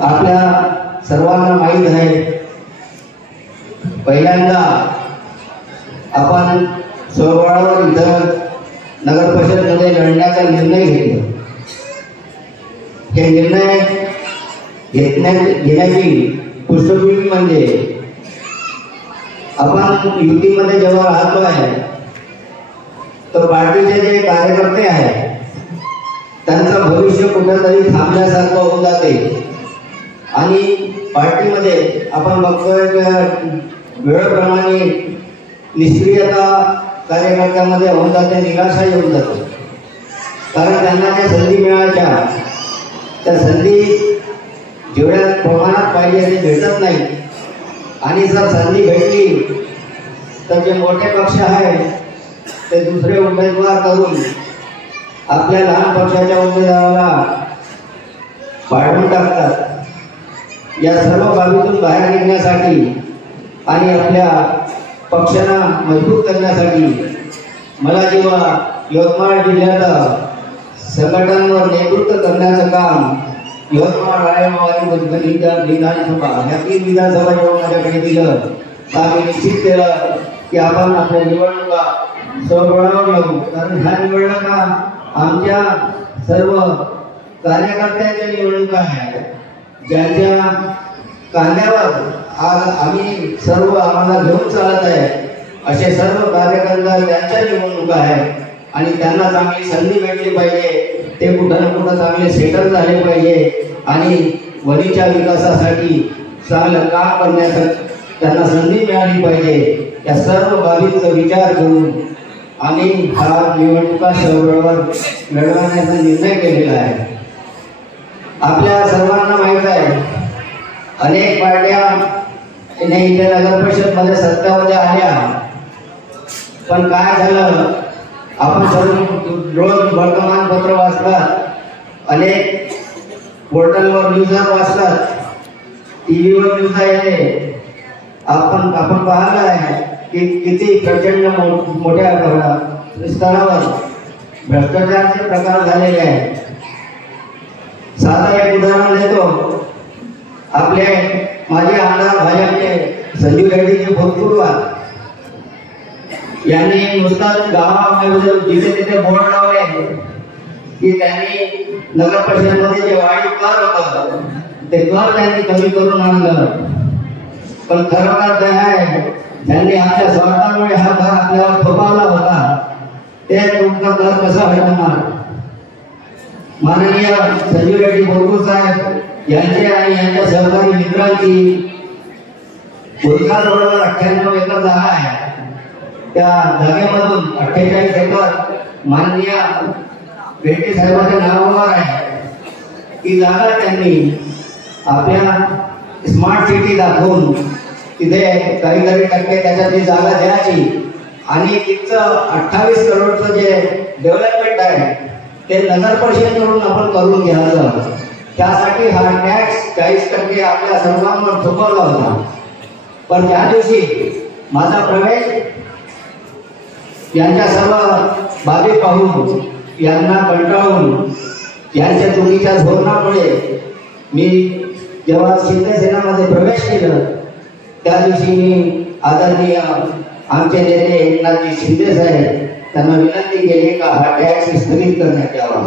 आपल्या सर्वांना माहीत आहे, पहिल्यांदा आपण सोरवाडावर इथं नगर परिषदमध्ये लढण्याचा निर्णय घेतला. हे निर्णय घेण्याची पुष्पभूमी म्हणजे आपण युतीमध्ये जेव्हा राहतो आहे तर पार्टीचे जे कार्यकर्ते आहेत त्यांचं भविष्य कुठेतरी थांबल्यासारखं होऊन जाते आणि पार्टीमध्ये आपण बघतोय वेळेप्रमाणे निष्क्रियता कार्यकर्त्यामध्ये होऊन जाते, निराशा येऊन जाते. कारण त्यांना त्या संधी मिळायच्या, त्या संधी जेवढ्या प्रमाणात पाहिजे ते भेटत नाही. आणि जर संधी भेटली तर जे मोठे पक्ष आहेत ते दुसरे उमेदवार करून आपल्या लहान पक्षाच्या उमेदवाराला पाडून टाकतात. या सर्व बाबीतून बाहेर निघण्यासाठी आणि आपल्या पक्षांना मजबूत करण्यासाठी मला जेव्हा यवतमाळ जिल्ह्यात संघटनांवर नेतृत्व करण्याचं काम यवतमाळ, राळेगाव आणि विधानसभा या 3 विधानसभा जेव्हा माझ्याकडे दिलं तर आम्ही निश्चित केलं की आपण आपल्या निवडणुका सोरवाडावर लावू. कारण ह्या निवडणुका आमच्या सर्व कार्यकर्त्यांच्या निवडणुका आहेत, ज्यांच्या कांद्यावर आज आम्ही सर्व आम्हाला घेऊन चालत आहे असे सर्व कार्यकर्ते त्यांच्या निवडणुका आहेत. आणि त्यांना चांगली संधी भेटली पाहिजे, ते कुठं ना कुठं चांगले सेटल झाले पाहिजे आणि वणीच्या विकासासाठी चांगलं काम करण्यासाठी त्यांना संधी मिळाली पाहिजे. या सर्व बाबींचा विचार करून आम्ही हा निवडणुका सोरवाडावर लढवण्याचा निर्णय केलेला आहे. आपल्या सर्वांना माहीत आहे, अनेक पार्ट्या इथे नगर परिषदमध्ये सत्तामध्ये आल्या, पण काय झालं, आपण सर्व रोज वर्तमानपत्र वाचतात, अनेक पोर्टलवर न्यूज वाचतात, टीव्हीवर न्यूज येते. आपण पाहिलं आहे की किती प्रचंड मोठ्या स्तरावर भ्रष्टाचाराचे प्रकार झालेले आहेत. साधं एक उदाहरण देतो. आपले माजी आमदार भाजपचे संजीव रेड्डीजी भोजपूरवार यांनी नुसताच गावामध्ये जिथे तिथे बोर्ड लावले की त्यांनी नगर परिषदेमध्ये जे वाढीव कर होतं ते कर त्यांनी कमी करून आणलं. पण खरोखर ते आहे, त्यांनी आपल्या स्वार्थामुळे हा कर आपल्यावर थोपवला होता, ते तुमचा कर कसा भेटणार. माननीय संजीव रेड्डी भोजपूर साहेब यांचे आणि यांच्या सहकारी मित्रांची गुजरात रोडवर 98 एकर जागा आहे. त्या जागेमधून 48 एकर माननीय रेड्डी साहेबांच्या नावावर आहे. ही जागा त्यांनी आपल्या स्मार्ट सिटी दाखवून तिथे काही टक्के त्याच्यातली जागा द्यायची आणि तिथं 28 करोडचं जे डेव्हलपमेंट आहे ते नगर परिषदेकडून आपण करून घ्यायचं. त्यासाठी हा टॅक्स 40% आपल्या सर्वांवर थोपवला होता. पण त्या दिवशी माझा प्रवेश यांच्या सर्व बाबी पाहून, यांना कंटाळून, यांच्या चुकीच्या धोरणामुळे मी जेव्हा शिंदे सेनेमध्ये प्रवेश केला त्या दिवशी मी आदरणीय आमचे नेते एकनाथजी शिंदे साहेब त्यांना विनंती केली का हा टॅक्स स्थगित करण्यात यावा.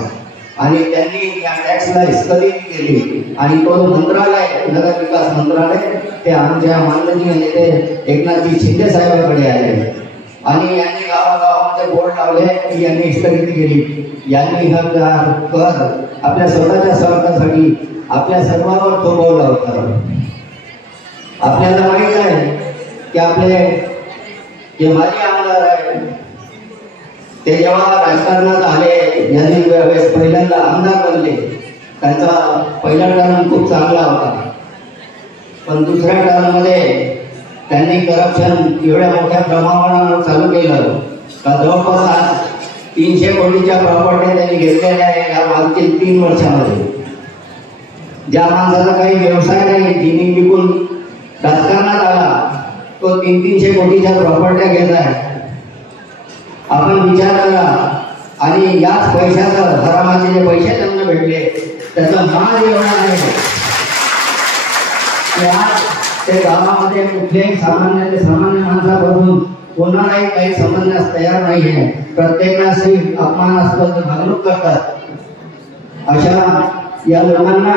आणि त्यांनी या टॅक्सला स्थगित केली आणि तो मंत्रालय, नगर विकास मंत्रालय, ते आमच्या माननीय नेते एकनाथजी शिंदे साहेबांकडे आले आणि यांनी गावागावामध्ये बोर्ड लावले की यांनी स्थगिती केली. यांनी हा कर आपल्या स्वतःच्या स्वार्थासाठी आपल्या सर्वांवर थोपवला होता. आपल्याला माहित आहे की आपले जे माजी आमदार आहेत ते जेव्हा राजकारणात आले, यांनी पहिल्यांदा आमदार बनले, त्यांचा पहिला टर्म खूप चांगला होता. पण दुसऱ्या टर्ममध्ये त्यांनी करप्शन एवढ्या मोठ्या प्रमाणावर चालू केलं का जवळपास 300 कोटीच्या प्रॉपर्टी त्यांनी घेतलेल्या आहे या मागील 3 वर्षामध्ये. ज्या माणसाचा काही व्यवसाय नाही, जिनी विकून राजकारणात आला, तो 300 कोटीच्या प्रॉपर्ट्या घेत आहे. आपण विचार करा. आणि याच पैशाचं हरामाचे जे पैसे त्यांना भेटले त्याचा मान एवढा आहे. ते गावामध्ये कुठल्याही सामान्य माणसापासून कोणालाही काही समजण्यास तयार नाही आहे. प्रत्येकाशी अपमानास्पद वागणूक करतात. अशा या लोकांना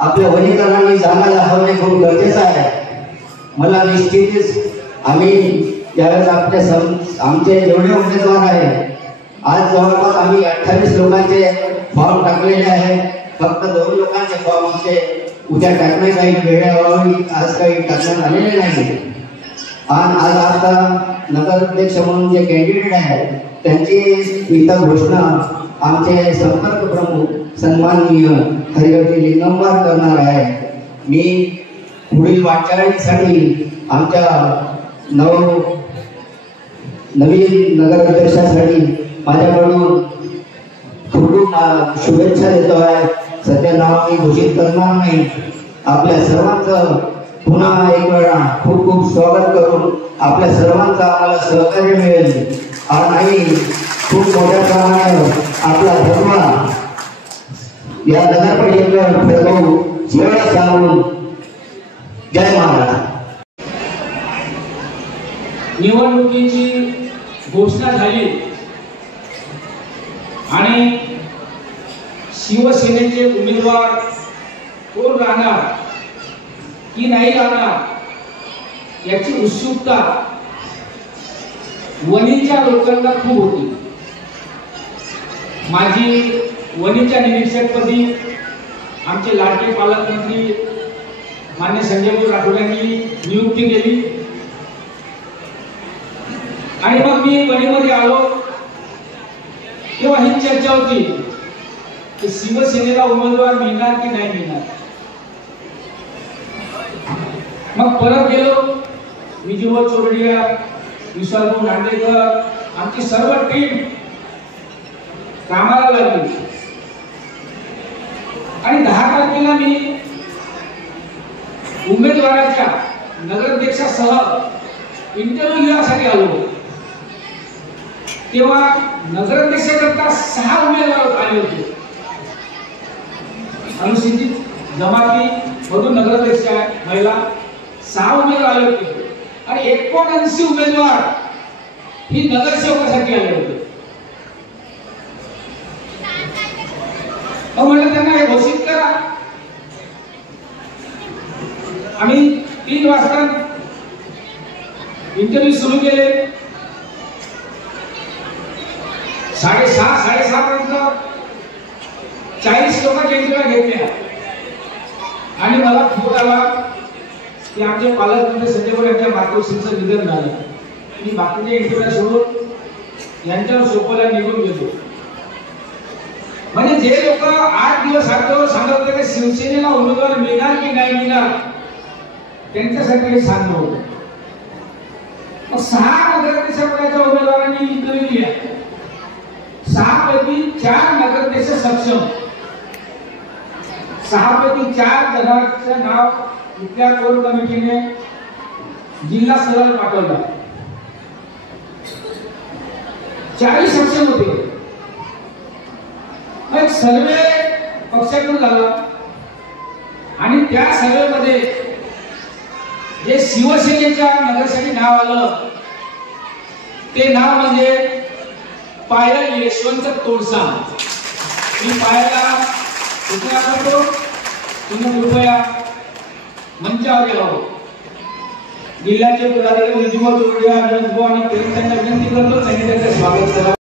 आपल्या वनीकरांनी जागा दाखवणे खूप गरजेचं आहे. मला निश्चितच आम्ही यावेळेस आमचे जेवढे उमेदवार आहे, आज जवळपास आम्ही 28 लोकांचे फॉर्म टाकलेले आहे. फक्त 2 लोकांचे फॉर्म आमचे उद्या टाकणे काही वेळेवर आज काही टाकण्यात आलेले नाही. आणि आज आता नगराध्यक्ष म्हणून जे कॅन्डिडेट आहेत त्यांची इथं घोषणा आमचे संपर्क प्रमुख सन्माननीय हरिवती लिंगंबर करणार आहे. मी पुढील वाटचालीसाठी आमच्या नवीन नगराध्यक्षासाठी माझ्याकडून खूप शुभेच्छा देतो आहे. सध्या नाव मी घोषित करणार नाही. आपल्या सर्वांचं पुन्हा एक वेळा खूप खूप स्वागत करून आपल्या सर्वांचा आम्हाला सहकार्य मिळेल आणि खूप मोठ्या प्रमाणावर आपला धर्म या नगरपालिकेवर फिरवू. जय सावून, जय महाराज. निवडणुकीची घोषणा झाली आणि शिवसेनेचे उमेदवार कोण राहणार की नाही राहणार याची उत्सुकता वणीच्या लोकांना खूप होती. माझी वणीच्या निरीक्षकपदी आमचे लाडके पालकमंत्री मान्य संजय राठोड यांनी नियुक्ती केली आणि मग मी वणीमध्ये आलो तेव्हा ही चर्चा होती की शिवसेनेला उमेदवार मिळणार की नाही मिळणार. मग परत गेलो, विजय चोरडिया, विशालभाऊ नांदेकर, आमची सर्व टीम कामाला लागली आणि 10 तारखेला मी उमेदवाराच्या नगराध्यक्षासह इंटरव्ह्यू घेण्यासाठी आलो. तेव्हा नगराध्यक्षाकरता 6 उमेदवार आले होते. अनुसूचित जमाती मधून नगराध्यक्ष महिला 6 उमेदवार आले होते आणि 79 उमेदवार ही नगरसेवकासाठी आले होते. म्हटलं त्यांना हे घोषित करा. आम्ही 3 वाजता इंटरव्ह्यू सुरू केले. 6:30 पर्यंत 40 लोकांच्या इंटरव्ह्यू घेतल्या आणि मला फोन आला की आमचे पालकमंत्री संजय राठोड यांच्या मातोश्रीचं निधन झालं. मी बाकीचे इंटरव्ह्यू सोडून यांच्यावर सोपवल्या निघून गेलो. म्हणजे जे लोक 8 दिवस अगोदर सांगत होते की शिवसेनेला उमेदवार मिळणार की नाही मिळणार त्यांच्यासाठी हे सांगणं होतं. मग 6 नगराध्यक्षाच्या उमेदवारांनी इंटरव्ह्यू दिला. 6 पैकी 4 नगराध्यक्ष सक्षम, 6 पैकी 4 जणांचं नाव इथल्या कोर कमिटीने जिल्हा स्तरावर पाठवलं. 40 सक्षम होते. एक सर्वे पक्षाकडून झाला आणि त्या सर्वेमध्ये जे शिवसेनेच्या नगरसाठी नाव आलं ते नाव म्हणजे पायल यशवंत तोडसा. मी पायाला सूचना करतो, तुम्ही कृपया मंचावर यावं. जिल्ह्याचे पदाधिकारी विजय चोरडिया आणि त्यांना विनंती करतो त्यांनी त्यांचं स्वागत करा.